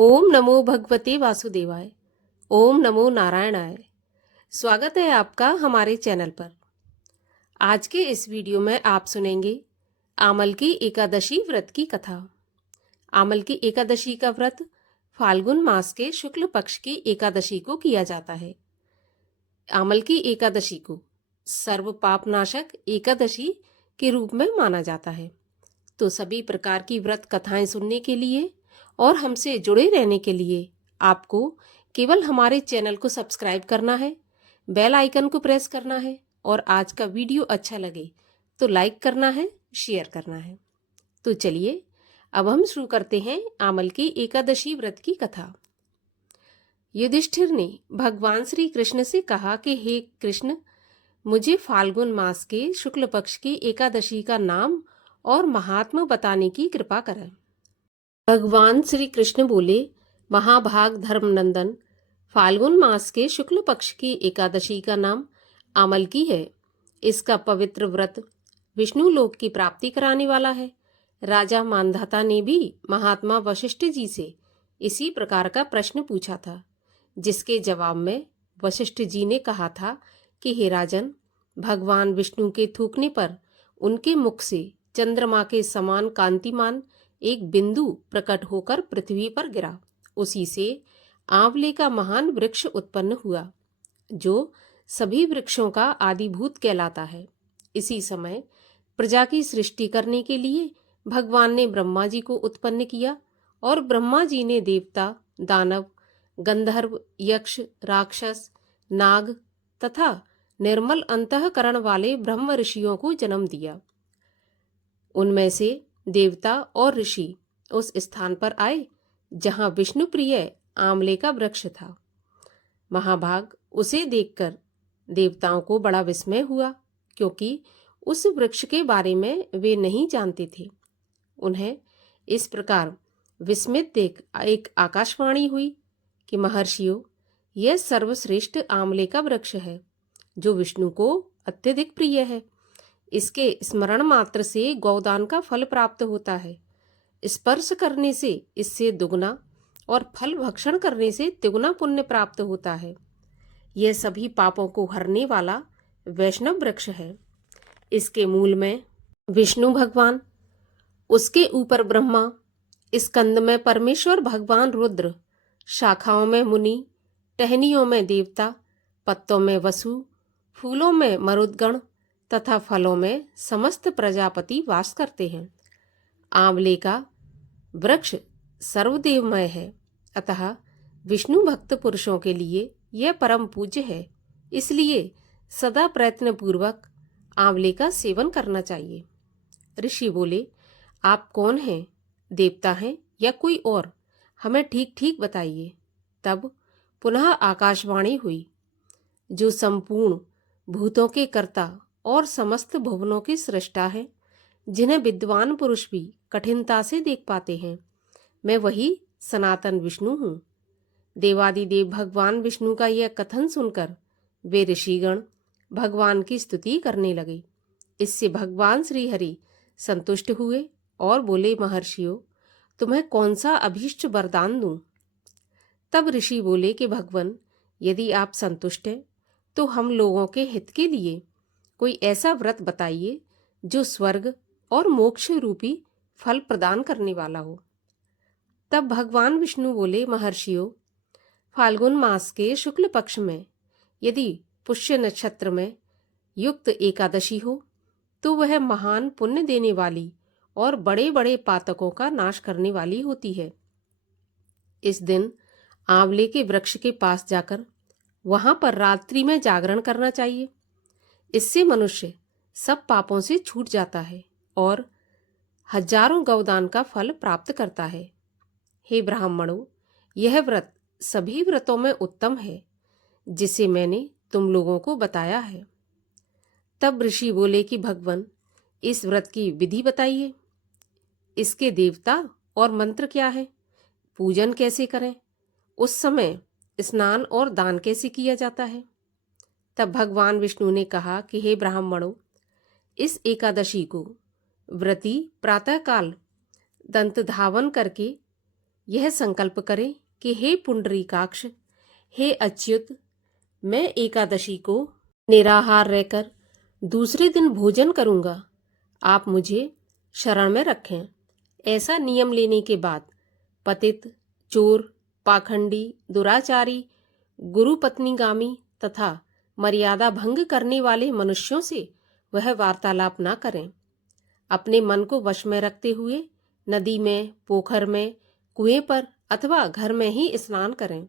ओम नमो भगवते वासुदेवाय। ओम नमो नारायणाय। स्वागत है आपका हमारे चैनल पर। आज के इस वीडियो में आप सुनेंगे आमल की एकादशी व्रत की कथा। आमल की एकादशी का व्रत फाल्गुन मास के शुक्ल पक्ष की एकादशी को किया जाता है। आमल की एकादशी को सर्व पापनाशक एकादशी के रूप में माना जाता है। तो सभी प्रकार की व्रत कथाएं सुनने के लिए और हमसे जुड़े रहने के लिए आपको केवल हमारे चैनल को सब्सक्राइब करना है, बेल आइकन को प्रेस करना है और आज का वीडियो अच्छा लगे तो लाइक करना है, शेयर करना है। तो चलिए अब हम शुरू करते हैं आमल की एकादशी व्रत की कथा। युधिष्ठिर ने भगवान श्री कृष्ण से कहा कि हे कृष्ण, मुझे फाल्गुन मास के शुक्ल पक्ष की एकादशी का नाम और महात्मा बताने की कृपा करें। भगवान श्री कृष्ण बोले, महाभाग धर्मनंदन, फाल्गुन मास के शुक्ल पक्ष की एकादशी का नाम आमल की है। इसका पवित्र व्रत विष्णु लोक की प्राप्ति कराने वाला है। राजा मानधाता ने भी महात्मा वशिष्ठ जी से इसी प्रकार का प्रश्न पूछा था, जिसके जवाब में वशिष्ठ जी ने कहा था कि हे राजन, भगवान विष्णु के थूकने पर उनके मुख से चंद्रमा के समान कांतिमान एक बिंदु प्रकट होकर पृथ्वी पर गिरा। उसी से आंवले का महान वृक्ष उत्पन्न हुआ, जो सभी वृक्षों का आदिभूत कहलाता है। इसी समय प्रजा की सृष्टि करने के लिए भगवान ने ब्रह्मा जी को उत्पन्न किया और ब्रह्मा जी ने देवता, दानव, गंधर्व, यक्ष, राक्षस, नाग तथा निर्मल अंतःकरण वाले ब्रह्म ऋषियों को जन्म दिया। उनमें से देवता और ऋषि उस स्थान पर आए जहां विष्णु प्रिय आंवले का वृक्ष था। महाभाग, उसे देखकर देवताओं को बड़ा विस्मय हुआ, क्योंकि उस वृक्ष के बारे में वे नहीं जानते थे। उन्हें इस प्रकार विस्मित देख एक आकाशवाणी हुई कि महर्षियों, यह सर्वश्रेष्ठ आंवले का वृक्ष है, जो विष्णु को अत्यधिक प्रिय है। इसके स्मरण मात्र से गौदान का फल प्राप्त होता है। स्पर्श करने से इससे दुगना और फल भक्षण करने से तिगुना पुण्य प्राप्त होता है। यह सभी पापों को हरने वाला वैष्णव वृक्ष है। इसके मूल में विष्णु भगवान, उसके ऊपर ब्रह्मा, स्कंद में परमेश्वर भगवान रुद्र, शाखाओं में मुनि, टहनियों में देवता, पत्तों में वसु, फूलों में मरुदगण तथा फलों में समस्त प्रजापति वास करते हैं। आंवले का वृक्ष सर्वदेवमय है, अतः विष्णु भक्त पुरुषों के लिए यह परम पूज्य है। इसलिए सदा प्रयत्न पूर्वक आंवले का सेवन करना चाहिए। ऋषि बोले, आप कौन हैं? देवता हैं या कोई और? हमें ठीक ठीक बताइए। तब पुनः आकाशवाणी हुई, जो संपूर्ण भूतों के कर्ता और समस्त भुवनों की सृष्टा है, जिन्हें विद्वान पुरुष भी कठिनता से देख पाते हैं, मैं वही सनातन विष्णु हूँ। देवादिदेव भगवान विष्णु का यह कथन सुनकर वे ऋषिगण भगवान की स्तुति करने लगे। इससे भगवान श्री हरि संतुष्ट हुए और बोले, महर्षियों, तुम्हें कौन सा अभीष्ट वरदान दूं? तब ऋषि बोले कि भगवान, यदि आप संतुष्ट हैं तो हम लोगों के हित के लिए कोई ऐसा व्रत बताइए जो स्वर्ग और मोक्ष रूपी फल प्रदान करने वाला हो। तब भगवान विष्णु बोले, महर्षियों, फाल्गुन मास के शुक्ल पक्ष में यदि पुष्य नक्षत्र में युक्त एकादशी हो तो वह महान पुण्य देने वाली और बड़े बड़े पातकों का नाश करने वाली होती है। इस दिन आंवले के वृक्ष के पास जाकर वहां पर रात्रि में जागरण करना चाहिए। इससे मनुष्य सब पापों से छूट जाता है और हजारों गौदान का फल प्राप्त करता है। हे ब्राह्मणों, यह व्रत सभी व्रतों में उत्तम है, जिसे मैंने तुम लोगों को बताया है। तब ऋषि बोले कि भगवान, इस व्रत की विधि बताइए। इसके देवता और मंत्र क्या है? पूजन कैसे करें? उस समय स्नान और दान कैसे किया जाता है? तब भगवान विष्णु ने कहा कि हे ब्राह्मणों, इस एकादशी को व्रती प्रातःकाल दंत धावन करके यह संकल्प करें कि हे पुंडरीकाक्ष, हे अच्युत, मैं एकादशी को निराहार रहकर दूसरे दिन भोजन करूंगा, आप मुझे शरण में रखें। ऐसा नियम लेने के बाद पतित, चोर, पाखंडी, दुराचारी, गुरुपत्नीगामी तथा मर्यादा भंग करने वाले मनुष्यों से वह वार्तालाप न करें। अपने मन को वश में रखते हुए नदी में, पोखर में, कुएं पर अथवा घर में ही स्नान करें।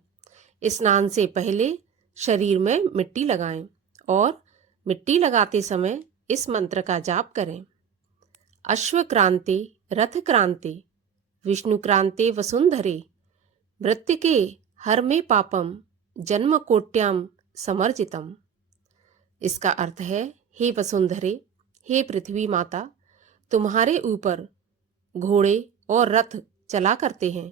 स्नान से पहले शरीर में मिट्टी लगाएं और मिट्टी लगाते समय इस मंत्र का जाप करें। अश्वक्रांते रथक्रांते विष्णुक्रांते वसुंधरे मृत्तिके हर में पापम जन्म कोट्याम समर्जितम। इसका अर्थ है, हे वसुंधरे, हे पृथ्वी माता, तुम्हारे ऊपर घोड़े और रथ चला करते हैं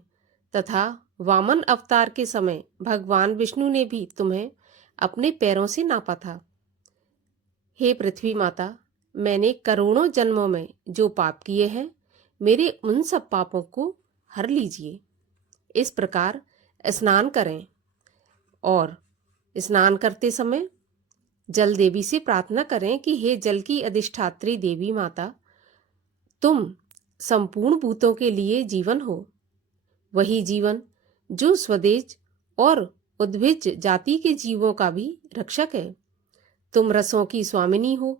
तथा वामन अवतार के समय भगवान विष्णु ने भी तुम्हें अपने पैरों से नापा था। हे पृथ्वी माता, मैंने करोड़ों जन्मों में जो पाप किए हैं, मेरे उन सब पापों को हर लीजिए। इस प्रकार स्नान करें और स्नान करते समय जल देवी से प्रार्थना करें कि हे जल की अधिष्ठात्री देवी माता, तुम संपूर्ण भूतों के लिए जीवन हो, वही जीवन जो स्वदेश और उद्भिज जाति के जीवों का भी रक्षक है। तुम रसों की स्वामिनी हो,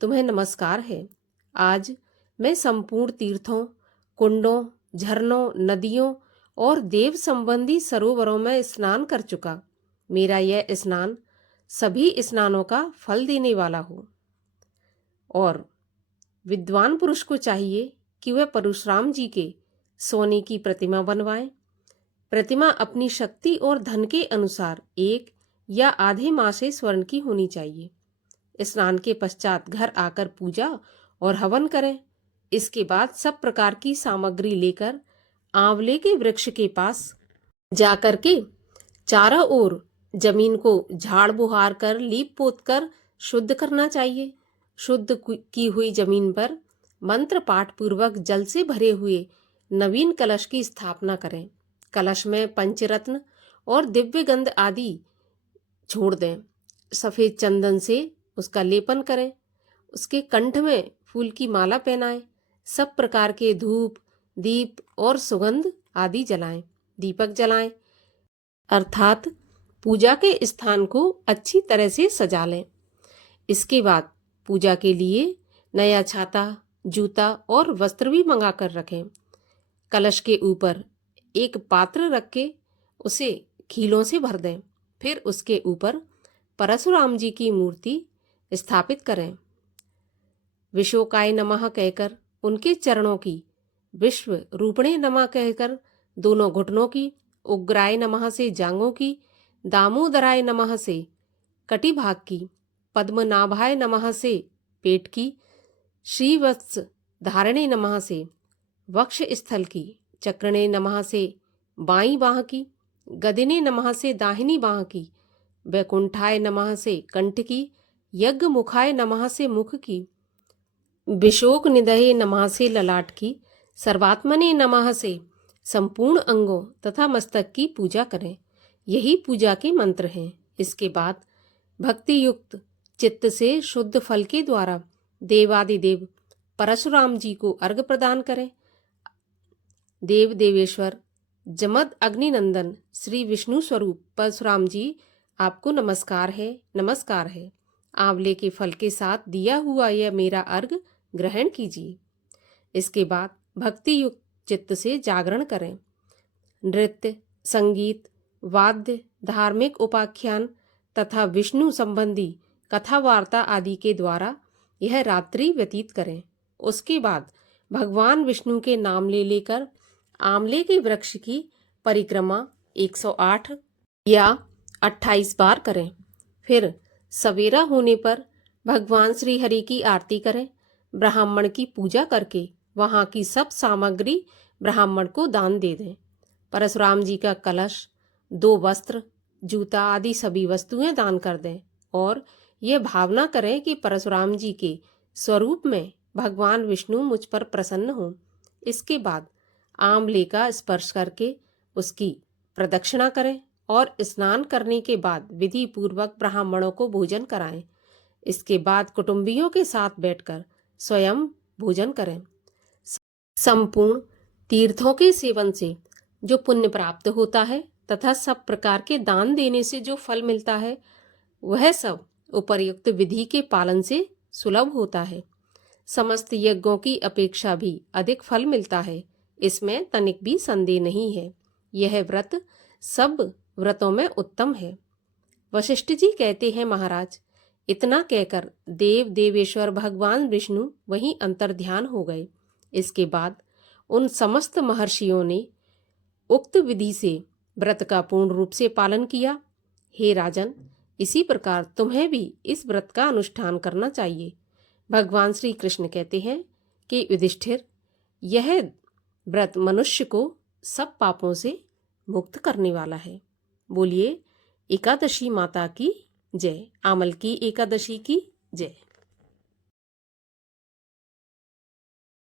तुम्हें नमस्कार है। आज मैं संपूर्ण तीर्थों, कुंडों, झरनों, नदियों और देव संबंधी सरोवरों में स्नान कर चुका। मेरा यह स्नान सभी स्नानों का फल देने वाला हो। और विद्वान पुरुष को चाहिए कि वह परशुराम जी के सोने की प्रतिमा बनवाए। प्रतिमा अपनी शक्ति और धन के अनुसार 1 या आधे माह से स्वर्ण की होनी चाहिए। स्नान के पश्चात घर आकर पूजा और हवन करें। इसके बाद सब प्रकार की सामग्री लेकर आंवले के वृक्ष के पास जाकर के चारों ओर जमीन को झाड़ बुहार कर लीप पोत कर शुद्ध करना चाहिए। शुद्ध की हुई जमीन पर मंत्र पाठ पूर्वक जल से भरे हुए नवीन कलश की स्थापना करें। कलश में पंचरत्न और दिव्य गंध आदि छोड़ दें। सफेद चंदन से उसका लेपन करें। उसके कंठ में फूल की माला पहनाएं। सब प्रकार के धूप, दीप और सुगंध आदि जलाएं। दीपक जलाएं, अर्थात पूजा के स्थान को अच्छी तरह से सजा लें। इसके बाद पूजा के लिए नया छाता, जूता और वस्त्र भी मंगा कर रखें। कलश के ऊपर एक पात्र रख के उसे खीलों से भर दें। फिर उसके ऊपर परशुराम जी की मूर्ति स्थापित करें। विशोकाय नमः कहकर उनके चरणों की, विश्व रूपणे नमः कहकर दोनों घुटनों की, उग्राय नमः से जांघों की, दामोदराय नमः से कटिभाग की, पद्मनाभाय नमः से पेट की, श्रीवत्स धारणे नमः से वक्ष स्थल की, चक्रणे नमः से बाईं बाह की, गदिने नमः से दाहिनी बाह की, वैकुंठाय नमः से कंठ की, यज्ञ मुखाय नमः से मुख की, विशोक निदये नमः से ललाट की, सर्वात्मने नमः से संपूर्ण अंगों तथा मस्तक की पूजा करें। यही पूजा के मंत्र हैं। इसके बाद भक्ति युक्त चित्त से शुद्ध फल के द्वारा देवादिदेव परशुराम जी को अर्घ प्रदान करें। देव देवेश्वर जमद अग्निनंदन श्री विष्णु स्वरूप परशुराम जी, आपको नमस्कार है, नमस्कार है। आंवले के फल के साथ दिया हुआ यह मेरा अर्घ ग्रहण कीजिए। इसके बाद भक्ति युक्त चित्त से जागरण करें। नृत्य, संगीत, वाद्य, धार्मिक उपाख्यान तथा विष्णु संबंधी कथा वार्ता आदि के द्वारा यह रात्रि व्यतीत करें। उसके बाद भगवान विष्णु के नाम ले लेकर आंवले के वृक्ष की परिक्रमा 108 या 28 बार करें। फिर सवेरा होने पर भगवान श्री हरि की आरती करें। ब्राह्मण की पूजा करके वहाँ की सब सामग्री ब्राह्मण को दान दे दें। परशुराम जी का कलश, 2 वस्त्र, जूता आदि सभी वस्तुएं दान कर दें और ये भावना करें कि परशुराम जी के स्वरूप में भगवान विष्णु मुझ पर प्रसन्न हों। इसके बाद आंवले का स्पर्श करके उसकी प्रदक्षिणा करें और स्नान करने के बाद विधि पूर्वक ब्राह्मणों को भोजन कराएं। इसके बाद कुटुंबियों के साथ बैठकर स्वयं भोजन करें। संपूर्ण तीर्थों के सेवन से जो पुण्य प्राप्त होता है तथा सब प्रकार के दान देने से जो फल मिलता है, वह सब उपर्युक्त विधि के पालन से सुलभ होता है। समस्त यज्ञों की अपेक्षा भी अधिक फल मिलता है, इसमें तनिक भी संदेह नहीं है। यह व्रत सब व्रतों में उत्तम है। वशिष्ठ जी कहते हैं, महाराज, इतना कहकर देव देवेश्वर भगवान विष्णु वहीं अंतर्ध्यान हो गए। इसके बाद उन समस्त महर्षियों ने उक्त विधि से व्रत का पूर्ण रूप से पालन किया। हे राजन, इसी प्रकार तुम्हें भी इस व्रत का अनुष्ठान करना चाहिए। भगवान श्री कृष्ण कहते हैं कि युधिष्ठिर, यह व्रत मनुष्य को सब पापों से मुक्त करने वाला है। बोलिए एकादशी माता की जय। आमल की एकादशी की जय।